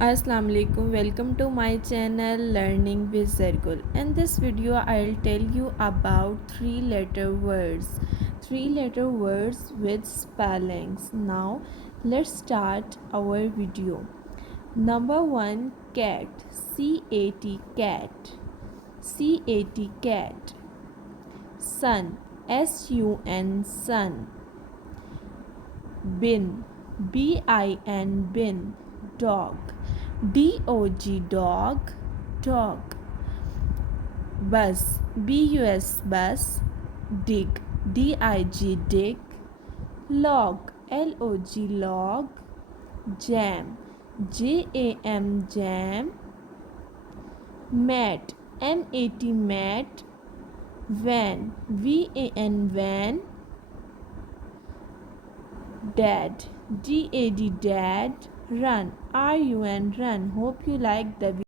Assalamu alaikum, welcome to my channel Learning with Zargull. In this video I'll tell you about three-letter words. Three-letter words with spellings. Now let's start our video. Number 1, cat. C-A-T, cat. C-A-T, cat. Sun. S-U-N, sun. Bin. B-I-N, bin. Dog. D-O-G, dog. Dog. Bus. B-U-S, bus. Dig. D-I-G, dig. Log. L-O-G, log. Jam. J-A-M, jam. Mat. M-A-T, mat. Van. V-A-N, van. Dad. D-A-D, dad. Run. R-U-N, run. Hope you like the video.